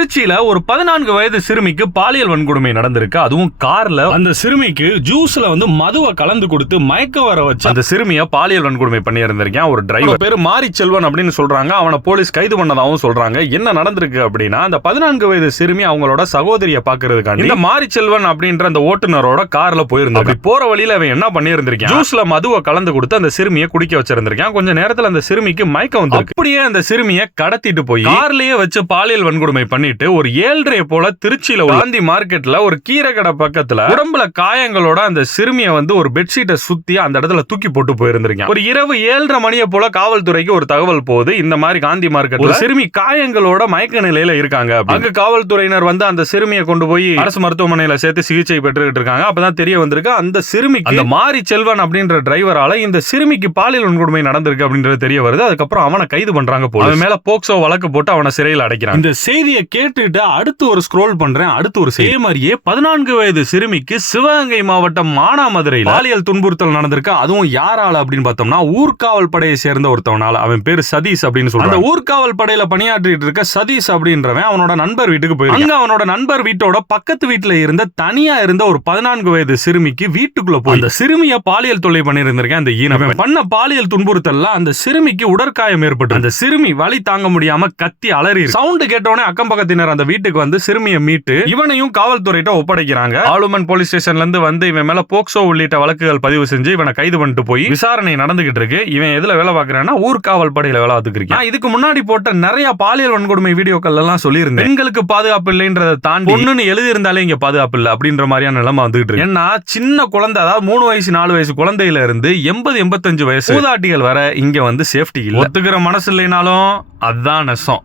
திருச்சியில ஒரு 14 வயது சிறுமிக்கு பாலியல் வன்கொடுமை நடந்திருக்கு. அதுவும் கார்ல அந்த சிறுமிக்கு ஜூஸ்ல மதுவை கலந்து கொடுத்து மயக்க வர வச்சு அந்த சிறுமியை பாலியல் வன்கொடுமை பண்ணி இருந்திருக்கேன். ஒரு டிரைவர் பேரு மாரிச்செல்வன் அப்படின்னு சொல்றாங்க. அவனை போலீஸ் கைது பண்ணதாகவும் சொல்றாங்க. என்ன நடந்திருக்கு அப்படின்னா, அந்த 14 வயது சிறுமி அவங்களோட சகோதரியை பாக்குறதுக்காண்டி இந்த மாரிச்செல்வன் அப்படின்ற அந்த ஓட்டுநரோட கார்ல போயிருந்தாங்க. போற வழியில அவன் என்ன பண்ணி இருந்திருக்கான், ஜூஸ்ல மதுவை கலந்து கொடுத்து அந்த சிறுமியை குடிக்க வச்சிருந்திருக்கான். கொஞ்ச நேரத்துல அந்த சிறுமிக்கு மயக்கம் வந்திருக்கு. அப்படியே அந்த சிறுமியை கடத்திட்டு போய் கார்லயே வச்சு பாலியல் வன்கொடுமை பண்ணிட்டு ஒரு 7:30 போல திருச்சியில காந்தி மார்க்கெட்ல ஒரு கீரை கடை பக்கத்துல உடம்புல காயங்களோட அந்த சிறுமியை ஒரு பெட்ஷீட்டை சுத்தி அந்த இடத்துல தூக்கி போட்டு போயிருந்திருக்கான். ஒரு இரவு 7:30 மணியை போல காவல்துறைக்கு ஒரு தகவல் போகுது. இந்த மாதிரி காந்தி மார்க்கெட்ல சிறுமி காயங்களோட மயக்க நிலையில இருக்காங்க. அங்க காவல்துறையினர் அந்த சிறுமியை கொண்டு போய் அரசு மருத்துவமனையில சேர்த்து சிகிச்சை பெற்றுக்கிட்டு இருக்காங்க. அப்பதான் தெரிய வந்திருக்கு, அந்த சிறுமிக்கு அந்த மாரி செல்வன் அப்படின்ற டிரைவரால இந்த சிறுமிக்கு பாலியல் வன்கொடுமை நடந்திருக்கு அப்படின்றது தெரிய வருது. அதுக்கப்புறம் அவனை கைது பண்றாங்க. அவன் மேல போக்சோ வழக்கு போட்டு அவனை சிறையில் அடைக்கிறாங்க. இந்த செய்தியை கேட்டுட்டு அடுத்து ஒரு ஸ்க்ரோல் பண்றேன். அடுத்து ஒரு செய்தி மாதிரியே 14 வயது சிறுமிக்கு சிவகங்கை மாவட்டம் மானாமதுரையில் பாலியல் துன்புறுத்தல் நடந்திருக்கு. அதுவும் யாரால அப்படின்னு பார்த்தோம்னா, ஊர்காவல் படையை சேர்ந்த ஒருத்தவனால. அவன் பேரு சதீஷ் அப்படின்னு சொல்றாங்க. அந்த ஊர்காவல் படையில பணியாற்றிட்டு இருக்க சதீஷ் அப்படின்றவன் அவனோட நண்பர் வீட்டுக்கு போயிருக்கான். அங்க அவனோட நண்பர் வீட்டோட பக்கத்து வீட்டுல இருந்த தனியா இருந்த ஒரு 14 வயது சிறுமிக்கு வீட்டுக்குள்ள போய் அந்த சிறுமியை பாலியல் தொல்லை பண்ணிருந்திருக்கேன். அந்த ஈனவன் பண்ண பாலியல் துன்புறுத்தல்ல அந்த சிறுமிக்கு உடற்காயம் ஏற்பட்டு அந்த சிறுமி வலி தாங்க முடியாம கத்தி அலறி சவுண்ட் கேட்டோடனே அக்கம் பக்கத்தினர் அந்த வீட்டுக்கு சிறுமியை மீட்டு இவனையும் காவல்துறையிட்ட ஒப்படைக்கிறாங்க. ஆளுமன் போலீஸ் ஸ்டேஷன்ல இருந்து இவன் மேல போக்சோ உள்ளிட்ட வழக்குகள் பதிவு செஞ்சு இவனை கைது பண்ணிட்டு போய் விசாரணை நடந்துகிட்டு இருக்கு. இவன் எதுல வேலை பார்க்கறான்னா, ஊர்காவல் படையில வேலை பார்த்துட்டு இருக்கான். இதுக்கு முன்னாடி போட்ட நிறைய பாலியல் வன்கொடுமை வீடியோக்கள் எல்லாம் சொல்லியிருந்தேன். பெண்களுக்கு பாதுகாப்பு இல்லைன்றதை தாண்டி பொண்ணுன்னு எழுதி இருந்தாலே இங்க பாதுகாப்பு இல்லை அப்படின்ற மாதிரியான நிலைமை வந்துகிட்டு இருக்கு. ஏன்னா சின்ன குழந்தை, அதாவது 3 வயசு 4 வயசு குழந்தையில இருந்து 80-85 வயசு மூதாட்டிகள் வர இங்க சேஃப்டி இல்லை. ஒத்துக்கிற மனசு இல்லைனாலும் அதான் நெசம்.